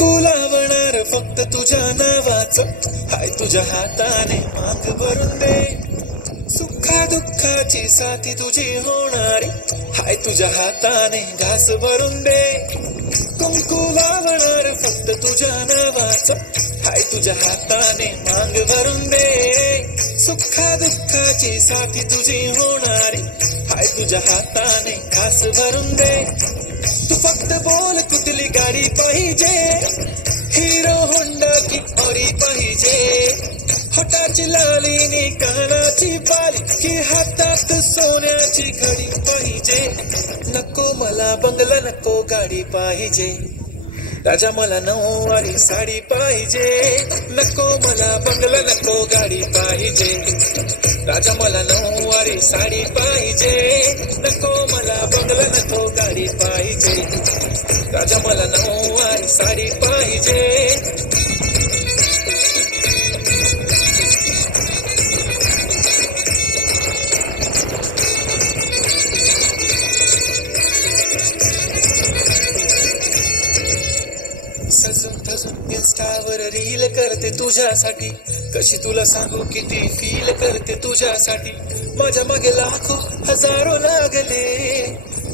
कुंकू लावणार फक्त तुझ्या नावाचं, हाय तुझ्या हाताने माग भरून दे. सुखा दुःखाची साथी तुझी होणारी, हाय तुझ्या हाताने घास भरून दे. कुंकू लावणार फक्त तुझ्या नावाचं, हाय तुझ्या हाताने मांग भरून दे. सुखा दुःखाची साथी तुझी होणारी, हाय तुझ्या हाताने घास भरून दे. तू फक्त बोल कुठली गाडी पाहिजे, हिरो होंडा की औरी पाहिजे. होटाची लालीनी कानाची बाली की हातात सोन्याची घडी पाहिजे. नको मला बंगला नको गाडी पाहिजे, राजा मला नऊवारी साडी पाहिजे. नको मला बंगला नको गाडी पाहिजे, राजा मला नऊवारी साडी पाहिजे. नको मला बंगला नको गाडी पाहिजे, राजा मला नऊवारी साडी पाहिजे. सजून धजून इन्स्टावर रील करते तुझ्यासाठी, कशी तुला सांगू किती फील करते तुझ्यासाठी. माझ्या मागे लाखो हजारो लागले,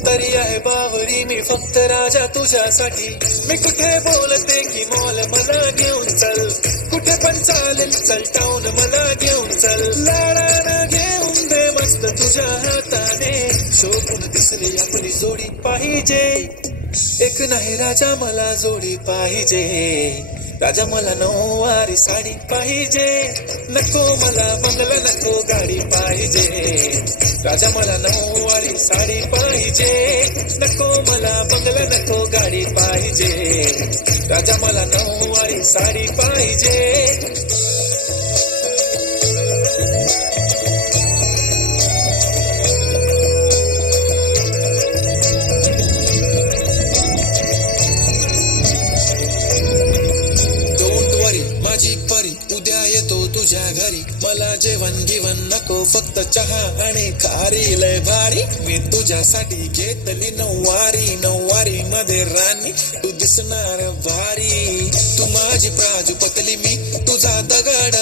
तरी आहे बावरी मी फक्त राजा तुझ्यासाठी. मी कुठे बोलते की मॉल मला घेऊन चल, कुठे पण चालेल चल टाऊन मला घेऊन चल. लाडानं घेऊन दे मस्त तुझ्या हाताने, शोभून दिसली आपली जोडी पाहिजे. एक नाही राजा मला जोडी पाहिजे, राजा मला नऊवारी साडी पाहिजे. नको मला बंगला नको गाडी पाहिजे, राजा मला नऊवारी साडी पाहिजे. नको मला बंगला नको गाडी पाहिजे, राजा मला नऊवारी साडी पाहिजे. उद्या येतो तुझ्या घरी, मला जेवण गिवण नको फक्त चहा आणि खारी लय भारी. मी तुझ्यासाठी घेतली नऊवारी, नऊवारी मध्ये राणी तू दिसणार भारी. तू माझी प्राजूपतली मी तुझा दगड,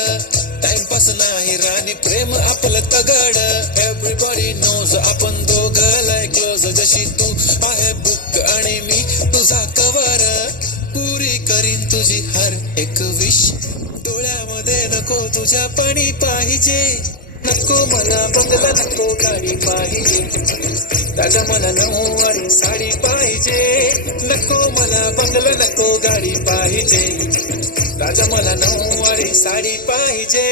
टाइमपास नाही राणी प्रेम आपलं तगड. एव्हरीबॉडी नोज आपण दोघं लय क्लोज, जशी तू आहे बुक आणि मी तुझा कवर. पुरी करीन तुझी हर एक विश, डोळ्यामध्ये नको तुझ्या पाणी पाहिजे. नको मला बंगला नको गाडी पाहिजे, राजा मला नऊवारी साडी पाहिजे. नको मला बंगला नको गाडी पाहिजे, राजा मला नऊवारी साडी पाहिजे.